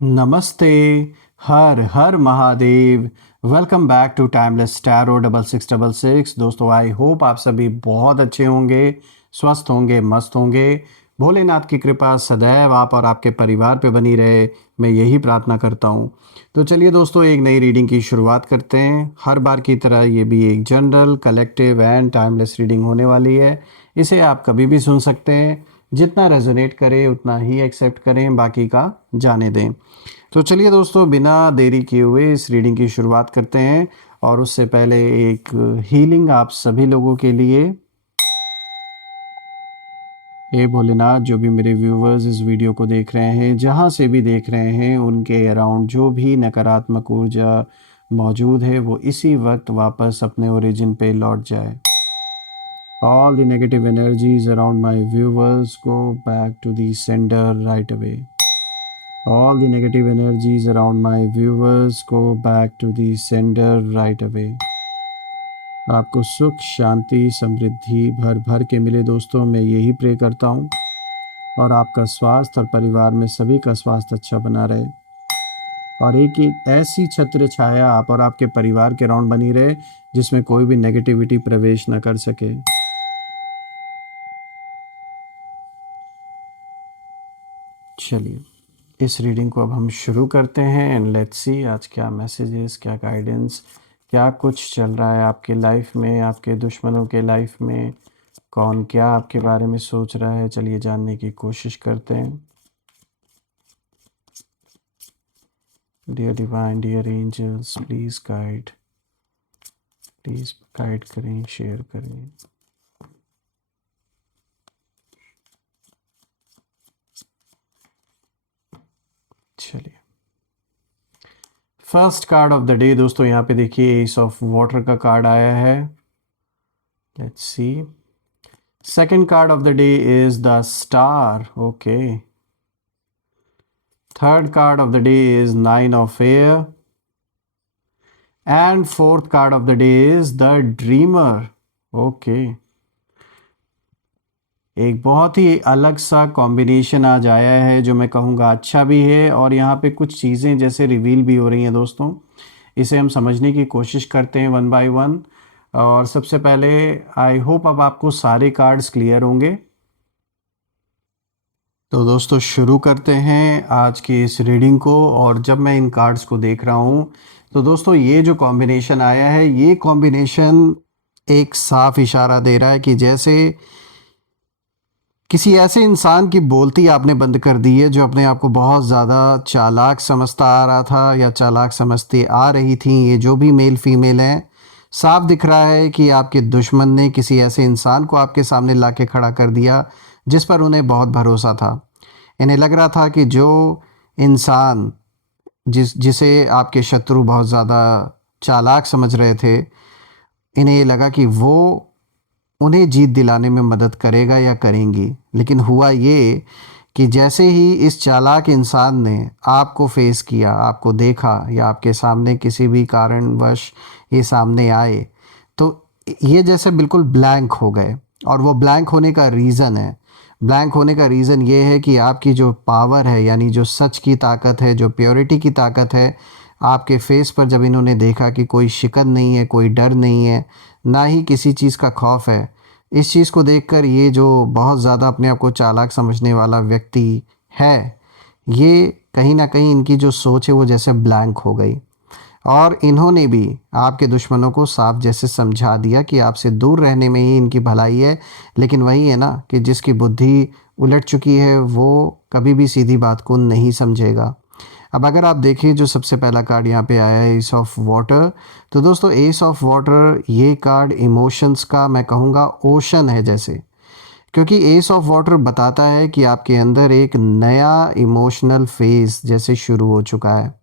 नमस्ते। Har Har Mahadev. Welcome back to timeless tarot 6666। दोस्तों, I hope आप सभी बहुत अच्छे होंगे, स्वस्थ होंगे, मस्त होंगे। भोलेनाथ की कृपा सदैव आप और आपके परिवार पे बनी रहे, मैं यही प्रार्थना करता हूँ। तो चलिए दोस्तों, एक नई रीडिंग की शुरुआत करते हैं। हर बार की तरह ये भी एक general, collective and timeless reading होने वाली है। इसे आप कभी भी सुन सकते हैं। जितना रेजोनेट करे उतना ही एक्सेप्ट करें, बाकी का जाने दें। तो चलिए दोस्तों, बिना देरी किए हुए इस रीडिंग की शुरुआत करते हैं। और उससे पहले एक हीलिंग आप सभी लोगों के लिए। हे भोलेनाथ, जो भी मेरे व्यूवर्स इस वीडियो को देख रहे हैं, जहाँ से भी देख रहे हैं, उनके अराउंड जो भी नकारात्मक ऊर्जा मौजूद है वो इसी वक्त वापस अपने ओरिजिन पे लौट जाए। All the negative energies around my viewers go back to the sender right away. All the negative energies around my viewers go back to the sender right away. आपको सुख, शांति, समृद्धि भर भर के मिले दोस्तों, मैं यही प्रे करता हूँ। और आपका स्वास्थ्य और परिवार में सभी का स्वास्थ्य अच्छा बना रहे। और एक ऐसी छत्र छाया आप और आपके परिवार के अराउंड बनी रहे जिसमें कोई भी नेगेटिविटी प्रवेश न कर सके। चलिए, इस रीडिंग को अब हम शुरू करते हैं एंड लेट्स सी आज क्या मैसेजेस, क्या गाइडेंस, क्या कुछ चल रहा है आपके लाइफ में, आपके दुश्मनों के लाइफ में, कौन क्या आपके बारे में सोच रहा है। चलिए जानने की कोशिश करते हैं। Dear divine, dear angels, please guide करें, शेयर करें। चलिए, first card of the day दोस्तों, यहाँ पे देखिए एस ऑफ वाटर का कार्ड आया है। Let's see. Second card of the day is the star. Okay. Third card of the day is nine of air and fourth card of the day is the dreamer. Okay, एक बहुत ही अलग सा combination आज आया है जो मैं कहूँगा अच्छा भी है, और यहाँ पे कुछ चीज़ें जैसे रिवील भी हो रही हैं दोस्तों। इसे हम समझने की कोशिश करते हैं वन बाय वन। और सबसे पहले आई होप अब आपको सारे कार्ड्स क्लियर होंगे। तो दोस्तों शुरू करते हैं आज की इस रीडिंग को। और जब मैं इन कार्ड्स को देख रहा हूँ तो दोस्तों ये जो कॉम्बिनेशन आया है, ये कॉम्बिनेशन एक साफ इशारा दे रहा है कि जैसे किसी ऐसे इंसान की बोलती आपने बंद कर दी है जो अपने आप को बहुत ज़्यादा चालाक समझता आ रहा था या चालाक समझती आ रही थी। ये जो भी मेल फीमेल हैं, साफ दिख रहा है कि आपके दुश्मन ने किसी ऐसे इंसान को आपके सामने ला के खड़ा कर दिया जिस पर उन्हें बहुत भरोसा था। इन्हें लग रहा था कि जो इंसान जिसे आपके शत्रु बहुत ज़्यादा चालाक समझ रहे थे, इन्हें ये लगा कि वो उन्हें जीत दिलाने में मदद करेगा या करेंगी। लेकिन हुआ ये कि जैसे ही इस चालाक इंसान ने आपको फेस किया, आपको देखा या आपके सामने किसी भी कारणवश ये सामने आए, तो ये जैसे बिल्कुल ब्लैंक हो गए। और वो ब्लैंक होने का रीज़न है, ब्लैंक होने का रीज़न ये है कि आपकी जो पावर है, यानी जो सच की ताकत है, जो प्योरिटी की ताकत है, आपके फेस पर जब इन्होंने देखा कि कोई शिकन नहीं है, कोई डर नहीं है, ना ही किसी चीज़ का खौफ है, इस चीज़ को देखकर ये जो बहुत ज़्यादा अपने आप को चालाक समझने वाला व्यक्ति है, ये कहीं न कहीं इनकी जो सोच है वो जैसे ब्लैंक हो गई। और इन्होंने भी आपके दुश्मनों को साफ जैसे समझा दिया कि आपसे दूर रहने में ही इनकी भलाई है। लेकिन वही है ना कि जिसकी बुद्धि उलट चुकी है वो कभी भी सीधी बात को नहीं समझेगा। अब अगर आप देखें जो सबसे पहला कार्ड यहाँ पे आया है, एस ऑफ वाटर। तो दोस्तों एस ऑफ वाटर ये कार्ड इमोशंस का मैं कहूँगा ओशन है जैसे, क्योंकि एस ऑफ वाटर बताता है कि आपके अंदर एक नया इमोशनल फेज जैसे शुरू हो चुका है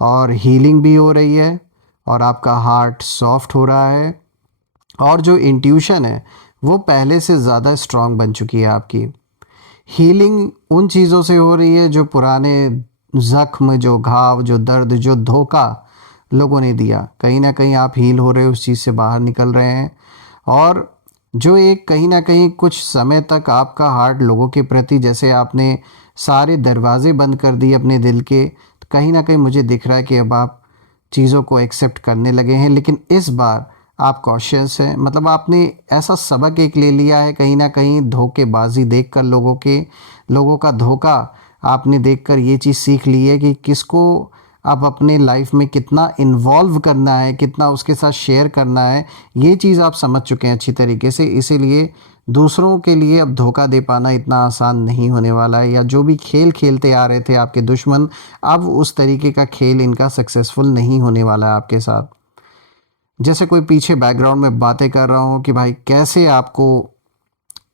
और हीलिंग भी हो रही है और आपका हार्ट सॉफ्ट हो रहा है। और जो इंट्यूशन है वो पहले से ज़्यादा स्ट्रांग बन चुकी है आपकी। हीलिंग उन चीज़ों से हो रही है जो पुराने ज़ख्म, जो घाव, जो दर्द, जो धोखा लोगों ने दिया, कहीं ना कहीं आप हील हो रहे हो, उस चीज़ से बाहर निकल रहे हैं। और जो एक कहीं ना कहीं कुछ समय तक आपका हार्ट लोगों के प्रति, जैसे आपने सारे दरवाज़े बंद कर दिए अपने दिल के, तो कहीं न कहीं मुझे दिख रहा है कि अब आप चीज़ों को एक्सेप्ट करने लगे हैं। लेकिन इस बार आप कॉशियस हैं, मतलब आपने ऐसा सबक एक ले लिया है कहीं न कहीं, धोखेबाज़ी देखकर लोगों का धोखा आपने देखकर ये चीज़ सीख ली है कि किसको अब अपने लाइफ में कितना इन्वॉल्व करना है, कितना उसके साथ शेयर करना है, ये चीज़ आप समझ चुके हैं अच्छी तरीके से। इसीलिए दूसरों के लिए अब धोखा दे पाना इतना आसान नहीं होने वाला है, या जो भी खेल खेलते आ रहे थे आपके दुश्मन, अब उस तरीके का खेल इनका सक्सेसफुल नहीं होने वाला है आपके साथ। जैसे कोई पीछे बैकग्राउंड में बातें कर रहा हूँ कि भाई कैसे आपको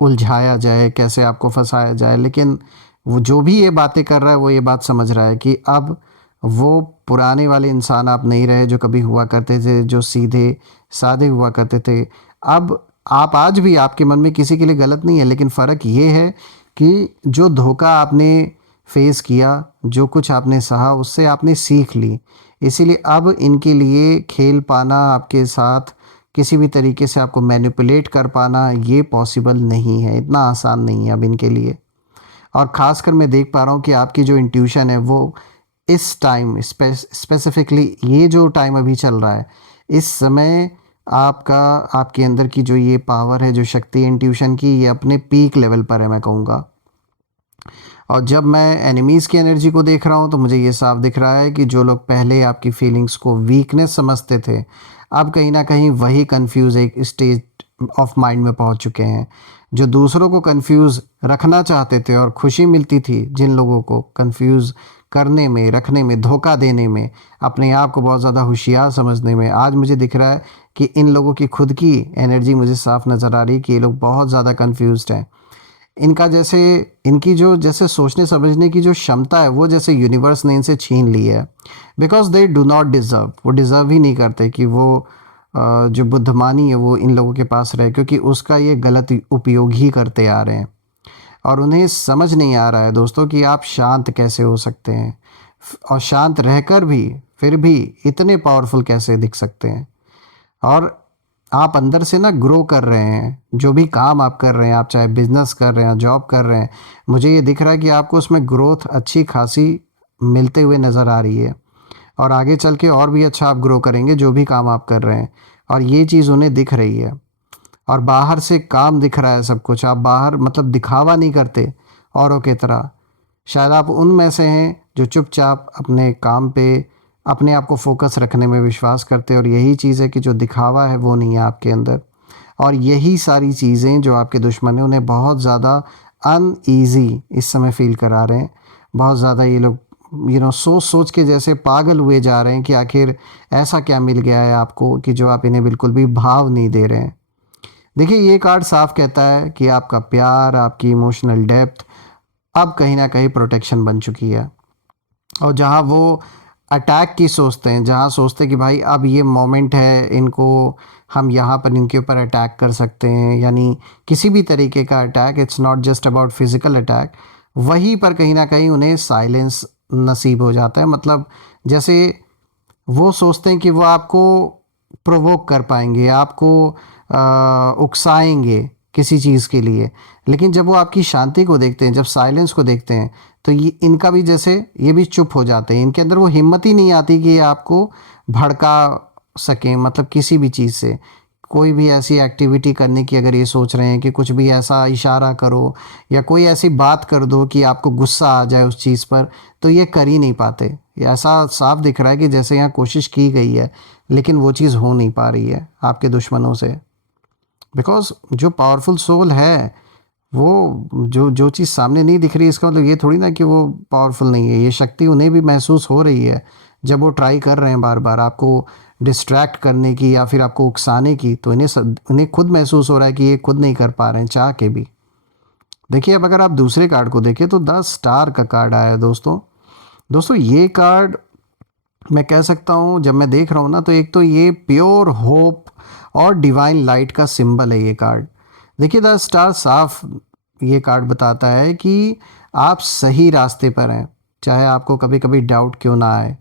उलझाया जाए, कैसे आपको फंसाया जाए, लेकिन वो जो भी ये बातें कर रहा है वो ये बात समझ रहा है कि अब वो पुराने वाले इंसान आप नहीं रहे जो कभी हुआ करते थे, जो सीधे साधे हुआ करते थे। अब आप आज भी, आपके मन में किसी के लिए गलत नहीं है, लेकिन फ़र्क ये है कि जो धोखा आपने फेस किया, जो कुछ आपने सहा, उससे आपने सीख ली। इसीलिए अब इनके लिए खेल पाना आपके साथ, किसी भी तरीके से आपको मैनिपुलेट कर पाना, ये पॉसिबल नहीं है, इतना आसान नहीं है अब इनके लिए। और ख़ासकर मैं देख पा रहा हूँ कि आपकी जो इंट्यूशन है वो इस टाइम स्पेसिफिकली, ये जो टाइम अभी चल रहा है, इस समय आपका, आपके अंदर की जो ये पावर है, जो शक्ति है इंट्यूशन की, ये अपने पीक लेवल पर है मैं कहूँगा। और जब मैं एनिमीज़ की एनर्जी को देख रहा हूँ तो मुझे ये साफ दिख रहा है कि जो लोग पहले आपकी फीलिंग्स को वीकनेस समझते थे, अब कहीं ना कहीं वही कंफ्यूज एक स्टेज ऑफ माइंड में पहुँच चुके हैं। जो दूसरों को कंफ्यूज रखना चाहते थे और खुशी मिलती थी जिन लोगों को कंफ्यूज करने में, रखने में, धोखा देने में, अपने आप को बहुत ज़्यादा होशियार समझने में, आज मुझे दिख रहा है कि इन लोगों की खुद की एनर्जी मुझे साफ नज़र आ रही है कि ये लोग बहुत ज़्यादा कंफ्यूज्ड हैं। इनका जैसे, इनकी जो जैसे सोचने समझने की जो क्षमता है वो जैसे यूनिवर्स ने इनसे छीन ली है। Because they do not deserve, वो डिज़र्व ही नहीं करते कि वो जो बुद्धिमानी है वो इन लोगों के पास रहे, क्योंकि उसका ये गलत उपयोग ही करते आ रहे हैं। और उन्हें समझ नहीं आ रहा है दोस्तों कि आप शांत कैसे हो सकते हैं, और शांत रहकर भी फिर भी इतने पावरफुल कैसे दिख सकते हैं। और आप अंदर से ना ग्रो कर रहे हैं, जो भी काम आप कर रहे हैं, आप चाहे बिजनेस कर रहे हैं, जॉब कर रहे हैं, मुझे ये दिख रहा है कि आपको उसमें ग्रोथ अच्छी खासी मिलते हुए नज़र आ रही है। और आगे चल के और भी अच्छा आप ग्रो करेंगे जो भी काम आप कर रहे हैं, और ये चीज़ उन्हें दिख रही है। और बाहर से काम दिख रहा है सब कुछ, आप बाहर मतलब दिखावा नहीं करते औरों की तरह। शायद आप उनमें से हैं जो चुपचाप अपने काम पे अपने आप को फोकस रखने में विश्वास करते हैं, और यही चीज़ है कि जो दिखावा है वो नहीं है आपके अंदर। और यही सारी चीज़ें जो आपके दुश्मन हैं उन्हें बहुत ज़्यादा अनईज़ी इस समय फ़ील करा रहे हैं। बहुत ज़्यादा ये लोग सोच सोच के जैसे पागल हुए जा रहे हैं कि आखिर ऐसा क्या मिल गया है आपको कि जो आप इन्हें बिल्कुल भी भाव नहीं दे रहे हैं। देखिए, ये कार्ड साफ कहता है कि आपका प्यार, आपकी इमोशनल डेप्थ अब कहीं ना कहीं प्रोटेक्शन बन चुकी है। और जहाँ वो अटैक की सोचते हैं, जहाँ सोचते हैं कि भाई अब ये मोमेंट है, इनको हम यहाँ पर इनके ऊपर अटैक कर सकते हैं, यानी किसी भी तरीके का attack, it's not just about physical attack, वहीं पर कहीं ना कहीं उन्हें साइलेंस नसीब हो जाता है। मतलब जैसे वो सोचते हैं कि वो आपको प्रोवोक कर पाएंगे, आपको उकसाएंगे किसी चीज़ के लिए, लेकिन जब वो आपकी शांति को देखते हैं, जब साइलेंस को देखते हैं, तो ये इनका भी जैसे ये भी चुप हो जाते हैं। इनके अंदर वो हिम्मत ही नहीं आती कि ये आपको भड़का सकें, मतलब किसी भी चीज़ से कोई भी ऐसी एक्टिविटी करने की अगर ये सोच रहे हैं कि कुछ भी ऐसा इशारा करो या कोई ऐसी बात कर दो कि आपको गुस्सा आ जाए उस चीज़ पर, तो ये कर ही नहीं पाते। ये ऐसा साफ दिख रहा है कि जैसे यहाँ कोशिश की गई है लेकिन वो चीज़ हो नहीं पा रही है आपके दुश्मनों से। बिकॉज जो पावरफुल सोल है, वो जो जो चीज़ सामने नहीं दिख रही, इसका मतलब ये थोड़ी ना कि वो पावरफुल नहीं है। ये शक्ति उन्हें भी महसूस हो रही है जब वो ट्राई कर रहे हैं बार बार आपको डिस्ट्रैक्ट करने की या फिर आपको उकसाने की, तो इन्हें खुद महसूस हो रहा है कि ये खुद नहीं कर पा रहे हैं चाह के भी। देखिए, अब अगर आप दूसरे कार्ड को देखें तो 10 स्टार का कार्ड आया है दोस्तों। दोस्तों, ये कार्ड मैं कह सकता हूँ, जब मैं देख रहा हूँ ना, तो एक तो ये प्योर होप और डिवाइन लाइट का सिंबल है ये कार्ड। देखिए, 10 स्टार साफ ये कार्ड बताता है कि आप सही रास्ते पर हैं, चाहे आपको कभी कभी डाउट क्यों ना आए।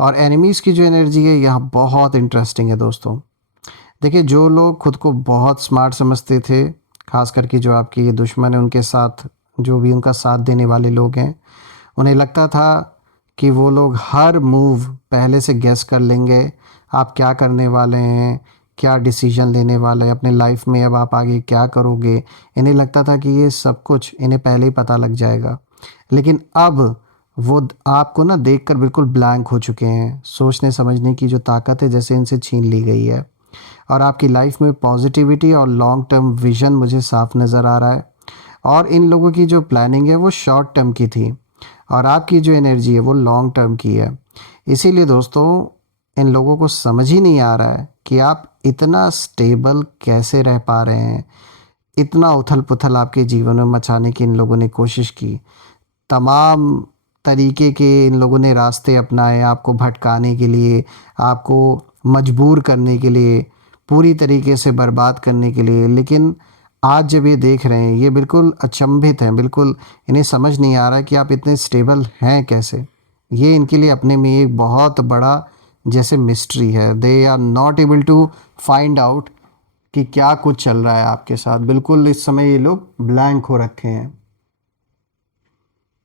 और एनिमीज़ की जो एनर्जी है यहाँ बहुत इंटरेस्टिंग है दोस्तों। देखिए, जो लोग खुद को बहुत स्मार्ट समझते थे, खास करके जो आपके ये दुश्मन है, उनके साथ जो भी उनका साथ देने वाले लोग हैं, उन्हें लगता था कि वो लोग हर मूव पहले से गेस कर लेंगे, आप क्या करने वाले हैं, क्या डिसीजन लेने वाले हैं अपने लाइफ में, अब आप आगे क्या करोगे। इन्हें लगता था कि ये सब कुछ इन्हें पहले ही पता लग जाएगा। लेकिन अब वो आपको ना देखकर बिल्कुल ब्लैंक हो चुके हैं। सोचने समझने की जो ताकत है जैसे इनसे छीन ली गई है। और आपकी लाइफ में पॉजिटिविटी और लॉन्ग टर्म विज़न मुझे साफ नज़र आ रहा है। और इन लोगों की जो प्लानिंग है वो शॉर्ट टर्म की थी, और आपकी जो एनर्जी है वो लॉन्ग टर्म की है। इसीलिए दोस्तों, इन लोगों को समझ ही नहीं आ रहा है कि आप इतना स्टेबल कैसे रह पा रहे हैं। इतना उथल पुथल आपके जीवन में मचाने की इन लोगों ने कोशिश की, तमाम तरीके के इन लोगों ने रास्ते अपनाए आपको भटकाने के लिए, आपको मजबूर करने के लिए, पूरी तरीके से बर्बाद करने के लिए। लेकिन आज जब ये देख रहे हैं, ये बिल्कुल अचंभित हैं, बिल्कुल इन्हें समझ नहीं आ रहा कि आप इतने स्टेबल हैं कैसे। ये इनके लिए अपने में एक बहुत बड़ा जैसे मिस्ट्री है। They are not able to find out कि क्या कुछ चल रहा है आपके साथ। बिल्कुल इस समय ये लोग ब्लैंक हो रखे हैं,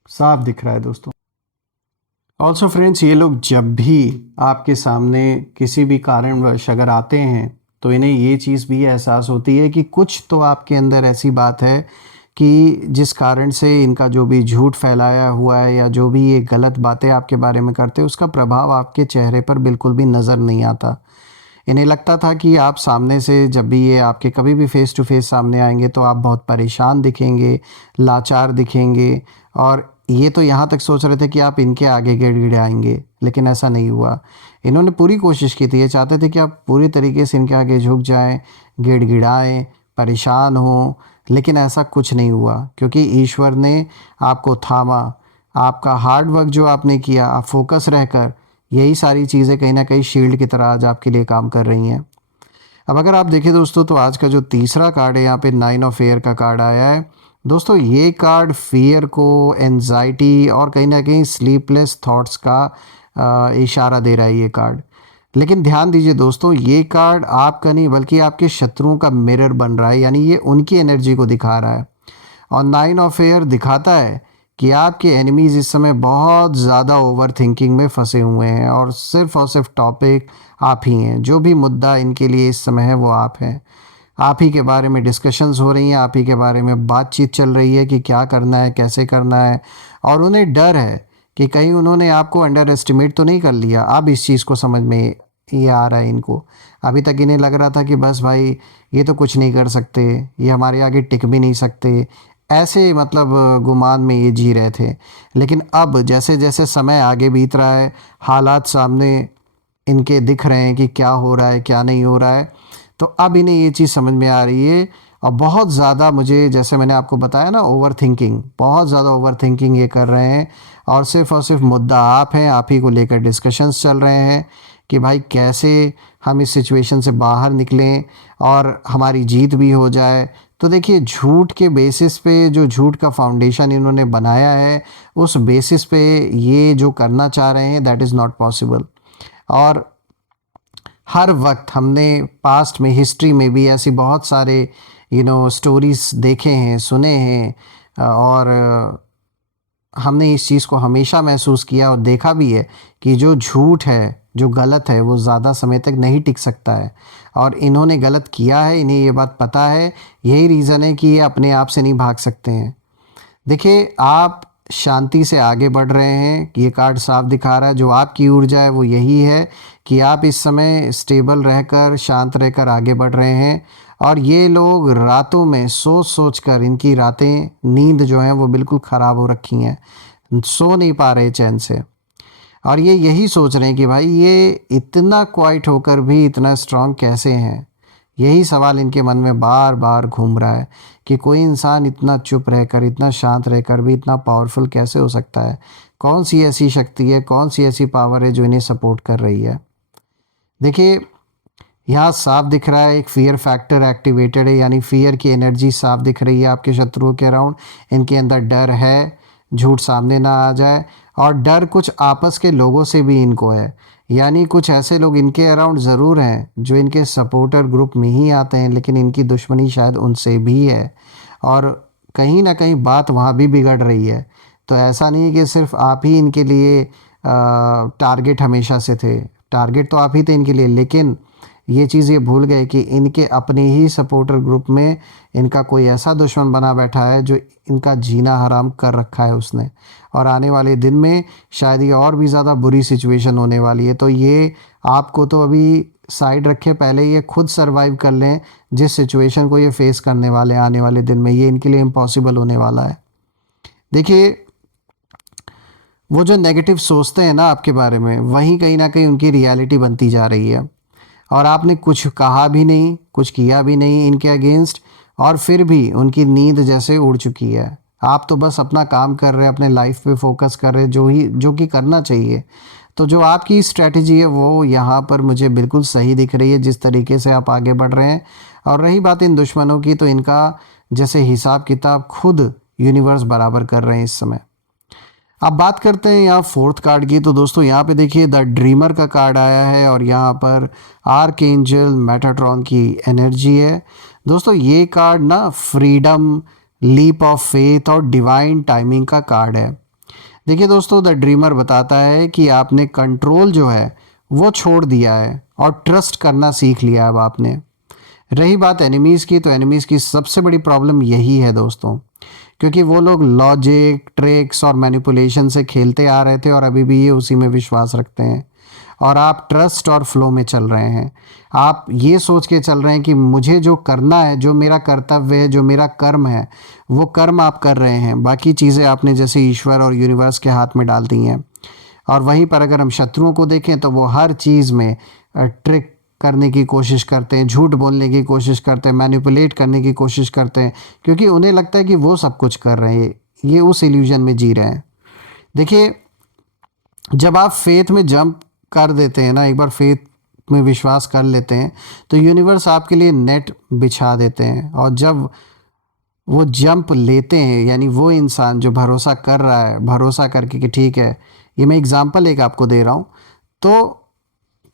साफ दिख रहा है दोस्तों। ऑल्सो फ्रेंड्स, ये लोग जब भी आपके सामने किसी भी कारणवश अगर आते हैं, तो इन्हें ये चीज़ भी एहसास होती है कि कुछ तो आपके अंदर ऐसी बात है कि जिस कारण से इनका जो भी झूठ फैलाया हुआ है या जो भी ये गलत बातें आपके बारे में करते हैं, उसका प्रभाव आपके चेहरे पर बिल्कुल भी नज़र नहीं आता। इन्हें लगता था कि आप सामने से जब भी ये आपके कभी भी फ़ेस टू फ़ेस सामने आएंगे तो आप बहुत परेशान दिखेंगे, लाचार दिखेंगे। और ये तो यहाँ तक सोच रहे थे कि आप इनके आगे गिड़गिड़ाएंगे, लेकिन ऐसा नहीं हुआ। इन्होंने पूरी कोशिश की थी, ये चाहते थे कि आप पूरी तरीके से इनके आगे झुक जाएं, गिड़गिड़ाएं, परेशान हों। लेकिन ऐसा कुछ नहीं हुआ, क्योंकि ईश्वर ने आपको थामा। आपका हार्ड वर्क जो आपने किया, आप फोकस रहकर, यही सारी चीज़ें कहीं ना कहीं शील्ड की तरह आज आपके लिए काम कर रही हैं। अब अगर आप देखें दोस्तों, तो आज का जो तीसरा कार्ड है यहाँ पे 9 ऑफ एयर का कार्ड आया है। दोस्तों ये कार्ड फियर को, एंजाइटी और कहीं ना कहीं स्लीपलेस थॉट्स का इशारा दे रहा है ये कार्ड। लेकिन ध्यान दीजिए दोस्तों, ये कार्ड आपका नहीं बल्कि आपके शत्रुओं का मिरर बन रहा है, यानी ये उनकी एनर्जी को दिखा रहा है। और 9 ऑफ एयर दिखाता है कि आपके एनिमीज़ इस समय बहुत ज़्यादा ओवर थिंकिंग में फंसे हुए हैं, और सिर्फ टॉपिक आप ही हैं। जो भी मुद्दा इनके लिए इस समय है वो आप हैं। आप ही के बारे में डिस्कशंस हो रही हैं, आप ही के बारे में बातचीत चल रही है कि क्या करना है, कैसे करना है। और उन्हें डर है कि कहीं उन्होंने आपको अंडर एस्टिमेट तो नहीं कर लिया। अब इस चीज़ को समझ में ये आ रहा है इनको। अभी तक इन्हें लग रहा था कि बस भाई ये तो कुछ नहीं कर सकते, ये हमारे आगे टिक भी नहीं सकते, ऐसे मतलब गुमान में ये जी रहे थे। लेकिन अब जैसे जैसे समय आगे बीत रहा है, हालात सामने इनके दिख रहे हैं कि क्या हो रहा है क्या नहीं हो रहा है, तो अब इन्हें ये चीज़ समझ में आ रही है। और बहुत ज़्यादा, मुझे जैसे मैंने आपको बताया ना, ओवर थिंकिंग, बहुत ज़्यादा ओवर थिंकिंग ये कर रहे हैं। और सिर्फ मुद्दा आप हैं, आप ही को लेकर डिस्कशंस चल रहे हैं कि भाई कैसे हम इस सिचुएशन से बाहर निकलें और हमारी जीत भी हो जाए। तो देखिए, झूठ के बेसिस पे, जो झूठ का फाउंडेशन इन्होंने बनाया है, उस बेसिस पे ये जो करना चाह रहे हैं, दैट इज़ नॉट पॉसिबल। और हर वक्त हमने पास्ट में, हिस्ट्री में भी ऐसी बहुत सारे स्टोरीज़ देखे हैं, सुने हैं। और हमने इस चीज़ को हमेशा महसूस किया और देखा भी है कि जो झूठ है, जो गलत है, वो ज़्यादा समय तक नहीं टिक सकता है। और इन्होंने गलत किया है, इन्हें ये बात पता है। यही रीज़न है कि ये अपने आप से नहीं भाग सकते हैं। देखिए, आप शांति से आगे बढ़ रहे हैं, ये कार्ड साफ दिखा रहा है। जो आपकी ऊर्जा है वो यही है कि आप इस समय स्टेबल रहकर, शांत रहकर आगे बढ़ रहे हैं। और ये लोग रातों में सोच सोच कर, इनकी रातें, नींद जो है वो बिल्कुल ख़राब हो रखी हैं, सो नहीं पा रहे चैन से। और ये यही सोच रहे हैं कि भाई ये इतना क्वाइट होकर भी इतना स्ट्रांग कैसे हैं। यही सवाल इनके मन में बार बार घूम रहा है कि कोई इंसान इतना चुप रहकर, इतना शांत रहकर भी इतना पावरफुल कैसे हो सकता है। कौन सी ऐसी शक्ति है, कौन सी ऐसी पावर है जो इन्हें सपोर्ट कर रही है। देखिए, यहाँ साफ दिख रहा है, एक फियर फैक्टर एक्टिवेटेड है, यानी फियर की एनर्जी साफ दिख रही है आपके शत्रुओं के अराउंड। इनके अंदर डर है, झूठ सामने ना आ जाए। और डर कुछ आपस के लोगों से भी इनको है, यानी कुछ ऐसे लोग इनके अराउंड ज़रूर हैं जो इनके सपोर्टर ग्रुप में ही आते हैं, लेकिन इनकी दुश्मनी शायद उनसे भी है। और कहीं ना कहीं बात वहाँ भी बिगड़ रही है। तो ऐसा नहीं है कि सिर्फ आप ही इनके लिए टारगेट हमेशा से थे। टारगेट तो आप ही थे इनके लिए, लेकिन ये चीज़ ये भूल गए कि इनके अपने ही सपोर्टर ग्रुप में इनका कोई ऐसा दुश्मन बना बैठा है जो इनका जीना हराम कर रखा है उसने। और आने वाले दिन में शायद ये और भी ज़्यादा बुरी सिचुएशन होने वाली है। तो ये आपको तो अभी साइड रखे, पहले ये खुद सरवाइव कर लें जिस सिचुएशन को ये फेस करने वाले हैं आने वाले दिन में। ये इनके लिए इम्पॉसिबल होने वाला है। देखिए, वो जो नेगेटिव सोचते हैं ना आपके बारे में, वहीं कहीं ना कहीं उनकी रियलिटी बनती जा रही है। और आपने कुछ कहा भी नहीं, कुछ किया भी नहीं इनके अगेंस्ट, और फिर भी उनकी नींद जैसे उड़ चुकी है। आप तो बस अपना काम कर रहे हैं, अपने लाइफ पे फोकस कर रहे हैं, जो कि करना चाहिए। तो जो आपकी स्ट्रैटेजी है वो यहाँ पर मुझे बिल्कुल सही दिख रही है, जिस तरीके से आप आगे बढ़ रहे हैं। और रही बात इन दुश्मनों की, तो इनका जैसे हिसाब किताब खुद यूनिवर्स बराबर कर रहे हैं इस समय। अब बात करते हैं यहाँ फोर्थ कार्ड की। तो दोस्तों यहाँ पे देखिए द ड्रीमर का कार्ड आया है और यहाँ पर आर्कएंजल मेटाट्रॉन की एनर्जी है। दोस्तों ये कार्ड ना फ्रीडम, लीप ऑफ फेथ और डिवाइन टाइमिंग का कार्ड है। देखिए दोस्तों, द ड्रीमर बताता है कि आपने कंट्रोल जो है वो छोड़ दिया है और ट्रस्ट करना सीख लिया अब आपने। रही बात एनिमीज़ की, तो एनिमीज़ की सबसे बड़ी प्रॉब्लम यही है दोस्तों, क्योंकि वो लोग लॉजिक, ट्रिक्स और मैनिपुलेशन से खेलते आ रहे थे और अभी भी ये उसी में विश्वास रखते हैं। और आप ट्रस्ट और फ्लो में चल रहे हैं। आप ये सोच के चल रहे हैं कि मुझे जो करना है, जो मेरा कर्तव्य है, जो मेरा कर्म है, वो कर्म आप कर रहे हैं। बाकी चीज़ें आपने जैसे ईश्वर और यूनिवर्स के हाथ में डाल दी हैं। और वहीं पर अगर हम शत्रुओं को देखें तो वो हर चीज़ में ट्रिक करने की कोशिश करते हैं, झूठ बोलने की कोशिश करते हैं, मैनिपुलेट करने की कोशिश करते हैं, क्योंकि उन्हें लगता है कि वो सब कुछ कर रहे हैं, ये उस इल्यूजन में जी रहे हैं। देखिए, जब आप फेथ में जंप कर देते हैं ना, एक बार फेथ में विश्वास कर लेते हैं, तो यूनिवर्स आपके लिए नेट बिछा देते हैं। और जब वो जंप लेते हैं, यानी वो इंसान जो भरोसा कर रहा है, भरोसा करके कि ठीक है, ये मैं एग्जांपल एक आपको दे रहा हूँ, तो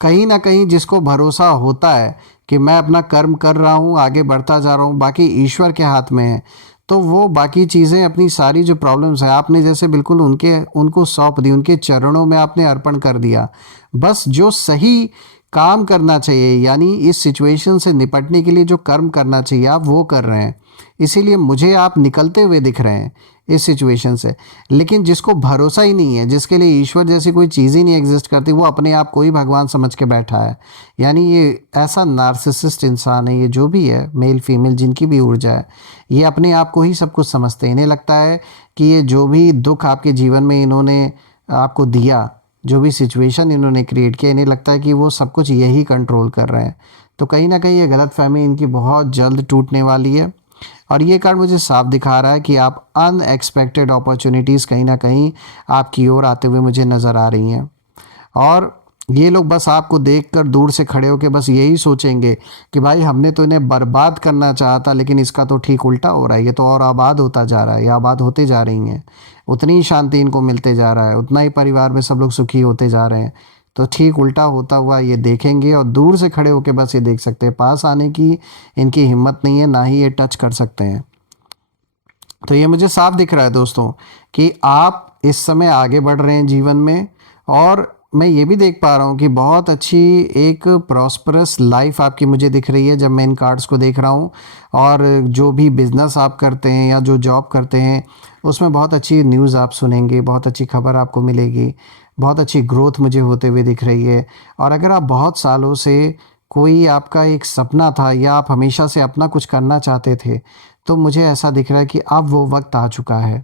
कहीं ना कहीं जिसको भरोसा होता है कि मैं अपना कर्म कर रहा हूँ, आगे बढ़ता जा रहा हूँ, बाकी ईश्वर के हाथ में है, तो वो बाकी चीज़ें, अपनी सारी जो प्रॉब्लम्स हैं आपने जैसे बिल्कुल उनको सौंप दी, उनके चरणों में आपने अर्पण कर दिया। बस जो सही काम करना चाहिए, यानी इस सिचुएशन से निपटने के लिए जो कर्म करना चाहिए आप वो कर रहे हैं। इसीलिए मुझे आप निकलते हुए दिख रहे हैं इस सिचुएशन से। लेकिन जिसको भरोसा ही नहीं है, जिसके लिए ईश्वर जैसी कोई चीज़ ही नहीं एग्जिस्ट करती, वो अपने आप को ही भगवान समझ के बैठा है। यानी ये ऐसा नार्सिसिस्ट इंसान है, ये जो भी है, मेल फीमेल जिनकी भी ऊर्जा है, ये अपने आप को ही सब कुछ समझते हैं। इन्हें लगता है कि ये जो भी दुख आपके जीवन में इन्होंने आपको दिया, जो भी सिचुएशन इन्होंने क्रिएट किया, इन्हें लगता है कि वो सब कुछ यही कंट्रोल कर रहे हैं। तो कहीं ना कहीं ये गलतफहमी इनकी बहुत जल्द टूटने वाली है। और ये कार्ड मुझे साफ दिखा रहा है कि आप अनएक्सपेक्टेड अपॉर्चुनिटीज़ कहीं ना कहीं आपकी ओर आते हुए मुझे नज़र आ रही हैं। और ये लोग बस आपको देखकर दूर से खड़े होकर बस यही सोचेंगे कि भाई हमने तो इन्हें बर्बाद करना चाहा था, लेकिन इसका तो ठीक उल्टा हो रहा है, ये तो और आबाद होता जा रहा है, ये आबाद होते जा रही हैं। उतनी ही शांति इनको मिलते जा रहा है, उतना ही परिवार में सब लोग सुखी होते जा रहे हैं। तो ठीक उल्टा होता हुआ ये देखेंगे और दूर से खड़े होकर बस ये देख सकते हैं। पास आने की इनकी हिम्मत नहीं है, ना ही ये टच कर सकते हैं। तो ये मुझे साफ दिख रहा है दोस्तों कि आप इस समय आगे बढ़ रहे हैं जीवन में। और मैं ये भी देख पा रहा हूँ कि बहुत अच्छी एक प्रॉस्परस लाइफ आपकी मुझे दिख रही है जब मैं इन कार्ड्स को देख रहा हूँ। और जो भी बिज़नेस आप करते हैं या जो जॉब करते हैं, उसमें बहुत अच्छी न्यूज़ आप सुनेंगे, बहुत अच्छी खबर आपको मिलेगी, बहुत अच्छी ग्रोथ मुझे होते हुए दिख रही है। और अगर आप बहुत सालों से कोई आपका एक सपना था या आप हमेशा से अपना कुछ करना चाहते थे, तो मुझे ऐसा दिख रहा है कि अब वो वक्त आ चुका है।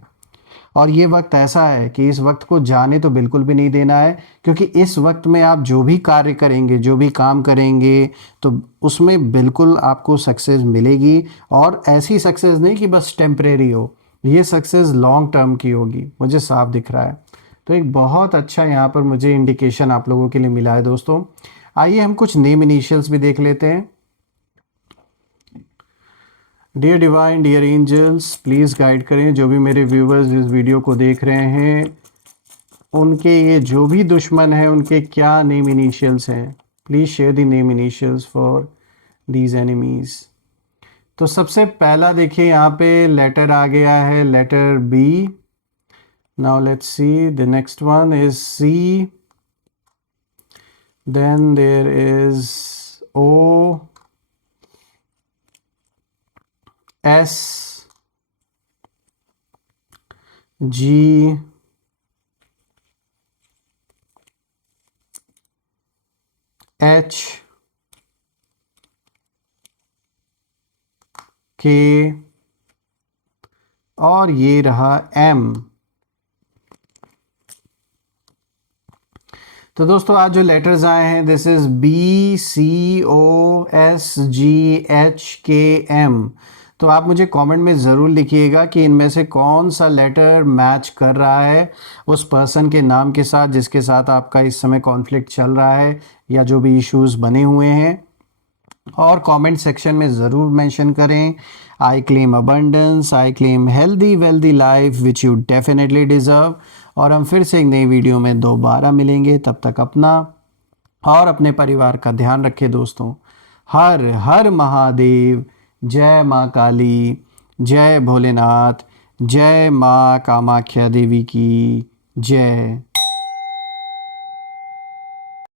और ये वक्त ऐसा है कि इस वक्त को जाने तो बिल्कुल भी नहीं देना है, क्योंकि इस वक्त में आप जो भी कार्य करेंगे, जो भी काम करेंगे, तो उसमें बिल्कुल आपको सक्सेस मिलेगी। और ऐसी सक्सेस नहीं कि बस टेम्परेरी हो, ये सक्सेस लॉन्ग टर्म की होगी, मुझे साफ दिख रहा है। तो एक बहुत अच्छा यहाँ पर मुझे इंडिकेशन आप लोगों के लिए मिला है दोस्तों। आइए हम कुछ नेम इनिशियल्स भी देख लेते हैं। Dear divine, dear angels, please guide करें जो भी मेरे व्यूवर्स इस वीडियो को देख रहे हैं, उनके ये जो भी दुश्मन हैं उनके क्या नेम इनिशियल्स हैं। Please share the name initials for these enemies. तो सबसे पहला देखिए यहाँ पे लेटर आ गया है, letter B. Now let's see the next one is C. Then there is O, S, G, H, K, और ये रहा एम. तो दोस्तों आज जो लेटर्स आए हैं, this is B, C, O, S, G, H, K, M. तो आप मुझे कमेंट में ज़रूर लिखिएगा कि इनमें से कौन सा लेटर मैच कर रहा है उस पर्सन के नाम के साथ जिसके साथ आपका इस समय कॉन्फ्लिक्ट चल रहा है या जो भी इश्यूज बने हुए हैं. और कमेंट सेक्शन में ज़रूर मेंशन करें, I claim abundance, I claim healthy wealthy life which you definitely deserve. और हम फिर से एक नई वीडियो में दोबारा मिलेंगे. तब तक अपना और अपने परिवार का ध्यान रखें दोस्तों. हर हर महादेव. जय माँ काली, जय भोलेनाथ, जय माँ कामाख्या देवी की जय.